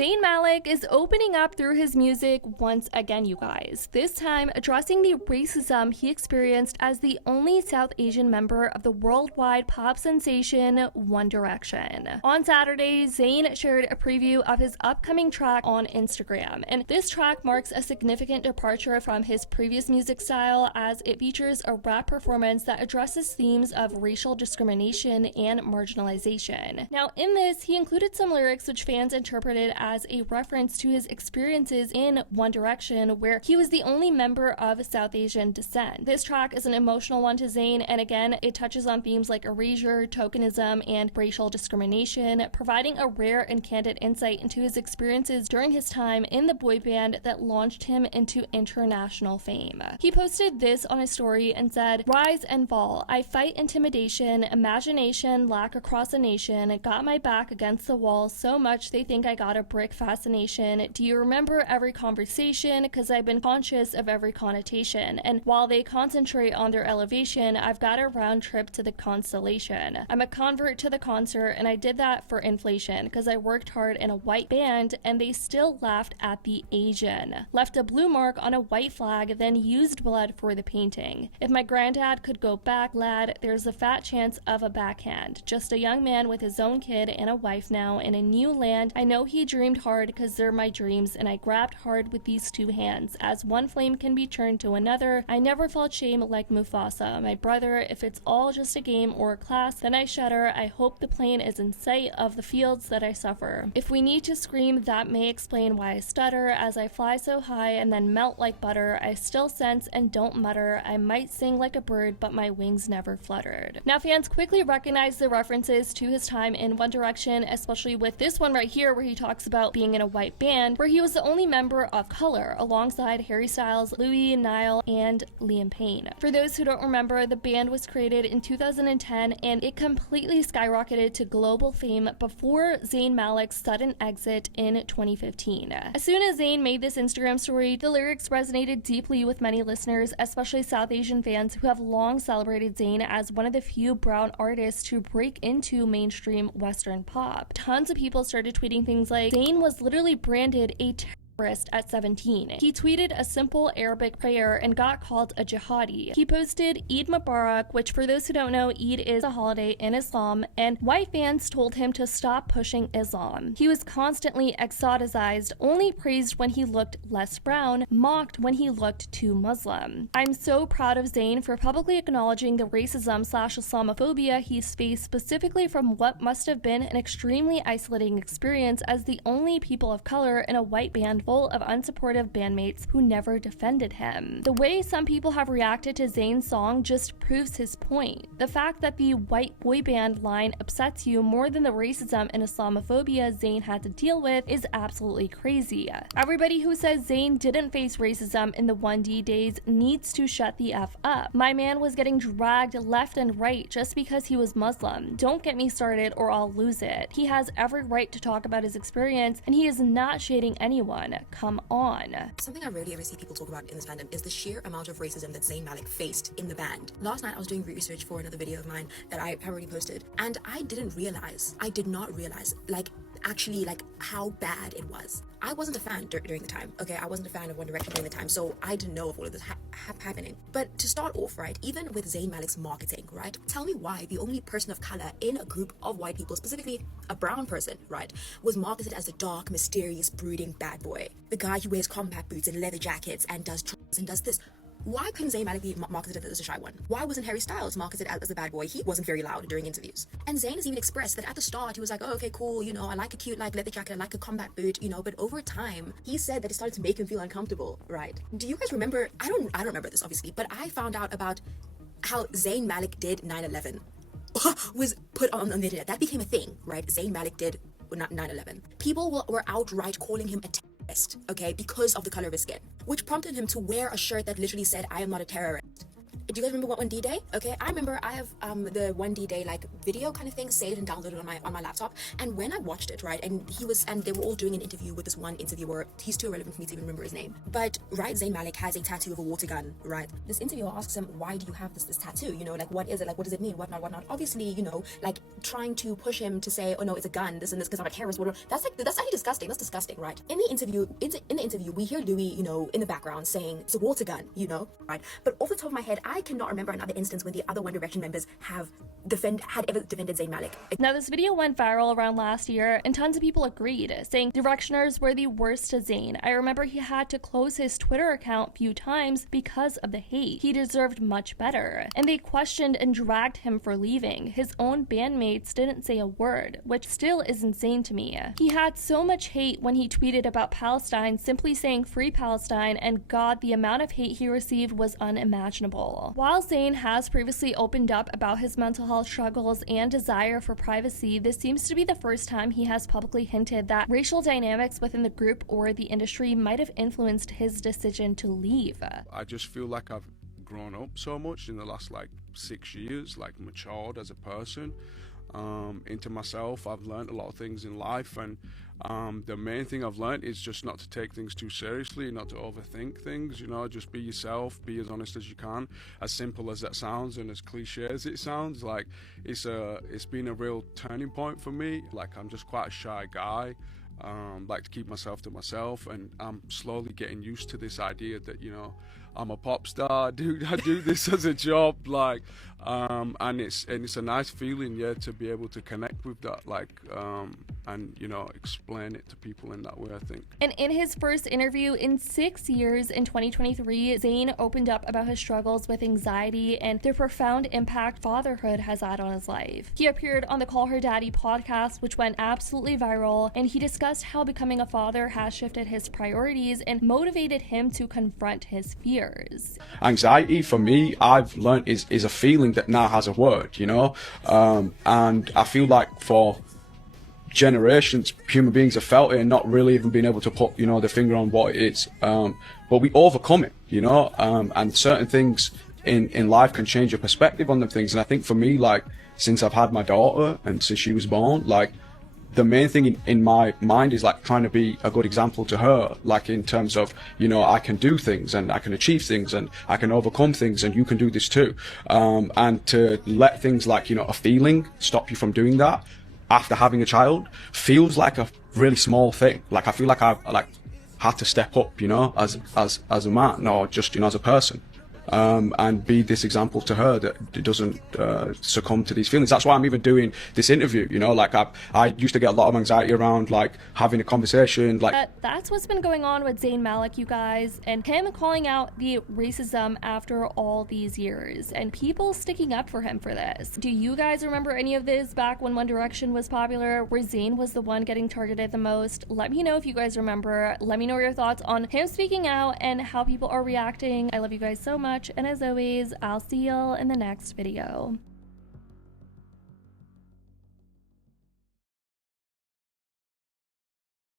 Zayn Malik is opening up through his music once again, you guys. This time addressing the racism he experienced as the only South Asian member of the worldwide pop sensation One Direction. On Saturday, Zayn shared a preview of his upcoming track on Instagram, and this track marks a significant departure from his previous music style as it features a rap performance that addresses themes of racial discrimination and marginalization. Now, in this, he included some lyrics which fans interpreted as a reference to his experiences in One Direction, where he was the only member of South Asian descent. This track is an emotional one to Zayn, and again, it touches on themes like erasure, tokenism, and racial discrimination, providing a rare and candid insight into his experiences during his time in the boy band that launched him into international fame. He posted this on his story and said, "Rise and fall. I fight intimidation, imagination, lack across a nation, got my back against the wall so much they think I got a brick fascination. Do you remember every conversation? Cause I've been conscious of every connotation. And while they concentrate on their elevation, I've got a round trip to the constellation. I'm a convert to the concert, and I did that for inflation, cause I worked hard in a white band, and they still laughed at the Asian. Left a blue mark on a white flag, then used blood for the painting. If my granddad could go back, lad, there's a fat chance of a backhand. Just a young man with his own kid and a wife now in a new land. I know he dreamed hard cause they're my dreams, and I grabbed hard with these two hands. As one flame can be turned to another, I never felt shame like Mufasa. My brother, if it's all just a game or a class, then I shudder. I hope the plane is in sight of the fields that I suffer. If we need to scream, that may explain why I stutter. As I fly so high and then melt like butter, I still sense and don't mutter. I might sing like a bird, but my wings never fluttered." Now, fans quickly recognized the references to his time in One Direction, especially with this one right here where he talks about being in a white band, where he was the only member of color, alongside Harry Styles, Louis, Niall, and Liam Payne. For those who don't remember, the band was created in 2010, and it completely skyrocketed to global fame before Zayn Malik's sudden exit in 2015. As soon as Zayn made this Instagram story, the lyrics resonated deeply with many listeners, especially South Asian fans who have long celebrated Zayn as one of the few brown artists to break into mainstream Western pop. Tons of people started tweeting things like, "Zayn was literally branded a at 17. He tweeted a simple Arabic prayer and got called a jihadi. He posted Eid Mubarak, which for those who don't know, Eid is a holiday in Islam, and white fans told him to stop pushing Islam. He was constantly exoticized, only praised when he looked less brown, mocked when he looked too Muslim. I'm so proud of Zayn for publicly acknowledging the racism/Islamophobia he's faced, specifically from what must have been an extremely isolating experience as the only people of color in a white band full of unsupportive bandmates who never defended him." The way some people have reacted to Zayn's song just proves his point. The fact that the white boy band line upsets you more than the racism and Islamophobia Zayn had to deal with is absolutely crazy. Everybody who says Zayn didn't face racism in the 1D days needs to shut the F up. My man was getting dragged left and right just because he was Muslim. Don't get me started or I'll lose it. He has every right to talk about his experience, and he is not shading anyone. Come on. Something I rarely ever see people talk about in this fandom is the sheer amount of racism that Zayn Malik faced in the band. Last night I was doing research for another video of mine that I have already posted, and I did not realize, actually how bad it was. I wasn't a fan during the time, okay? I wasn't a fan of One Direction during the time, so I didn't know of all of this happening. But to start off, right, even with Zayn Malik's marketing, right, tell me why the only person of color in a group of white people, specifically a brown person, right, was marketed as the dark, mysterious, brooding bad boy. The guy who wears combat boots and leather jackets and does drugs and does this. Why couldn't Zayn Malik be marketed as a shy one? Why wasn't Harry Styles marketed as a bad boy? He wasn't very loud during interviews. And Zayn has even expressed that at the start he was like, oh, okay, cool, you know, I like a cute leather jacket, I like a combat boot, you know, but over time he said that it started to make him feel uncomfortable, right? Do you guys remember, I don't remember this obviously, but I found out about how Zayn Malik did 9/11 was put on the internet. That became a thing, right? Zayn Malik did 9/11. People were outright calling him a terrorist, okay, because of the color of his skin, which prompted him to wear a shirt that literally said, I am not a terrorist. Do you guys remember what 1D Day? Okay, I remember I have the 1D Day like video kind of thing saved and downloaded on my laptop. And when I watched it, right, and they were all doing an interview with this one interviewer. He's too irrelevant for me to even remember his name. But right, Zayn Malik has a tattoo of a water gun, right? This interviewer asks him, why do you have this tattoo? You know, like what is it? Like what does it mean? Whatnot. Obviously, you know, like trying to push him to say, oh no, it's a gun, this and this, because I'm a terrorist. Whatever. That's actually disgusting. That's disgusting, right? In the interview, we hear Louis, you know, in the background saying it's a water gun, you know, right? But off the top of my head, I cannot remember another instance when the other One Direction members had ever defended Zayn Malik. Now, this video went viral around last year, and tons of people agreed, saying Directioners were the worst to Zayn. I remember he had to close his Twitter account a few times because of the hate. He deserved much better. And they questioned and dragged him for leaving. His own bandmates didn't say a word, which still is insane to me. He had so much hate when he tweeted about Palestine, simply saying free Palestine, and God, the amount of hate he received was unimaginable. While Zayn has previously opened up about his mental health struggles and desire for privacy, this seems to be the first time he has publicly hinted that racial dynamics within the group or the industry might have influenced his decision to leave. I just feel like I've grown up so much in the last like 6 years, like matured as a person, into myself. I've learned a lot of things in life, and the main thing I've learned is just not to take things too seriously, not to overthink things, you know, just be yourself, be as honest as you can. As simple as that sounds and as cliche as it sounds, like it's been a real turning point for me. Like I'm just quite a shy guy, like to keep myself to myself, and I'm slowly getting used to this idea that, you know, I'm a pop star, I do this as a job, like, and it's a nice feeling, yeah, to be able to connect with that, like, and, you know, explain it to people in that way, I think. And in his first interview in 6 years in 2023, Zayn opened up about his struggles with anxiety and the profound impact fatherhood has had on his life. He appeared on the Call Her Daddy podcast, which went absolutely viral, and he discussed how becoming a father has shifted his priorities and motivated him to confront his fears. Anxiety, for me, I've learned is a feeling that now has a word, you know, and I feel like for generations human beings have felt it and not really even been able to put, you know, the finger on what it is, but we overcome it, you know, and certain things in life can change your perspective on them things. And I think for me, like, since I've had my daughter and since she was born, like, the main thing in my mind is like trying to be a good example to her, like in terms of, you know, I can do things and I can achieve things and I can overcome things and you can do this too, and to let things like, you know, a feeling stop you from doing that after having a child feels like a really small thing. Like I feel like I've like had to step up, you know, as a man, or just, you know, as a person, and be this example to her that doesn't succumb to these feelings. That's why I'm even doing this interview, you know, like I used to get a lot of anxiety around like having a conversation, like that's what's been going on with Zayn Malik, you guys, and him calling out the racism after all these years and people sticking up for him for this. Do you guys remember any of this back when One Direction was popular, where Zayn was the one getting targeted the most? Let me know if you guys remember. Let me know your thoughts on him speaking out and how people are reacting. I love you guys so much, and as always, I'll see y'all in the next video.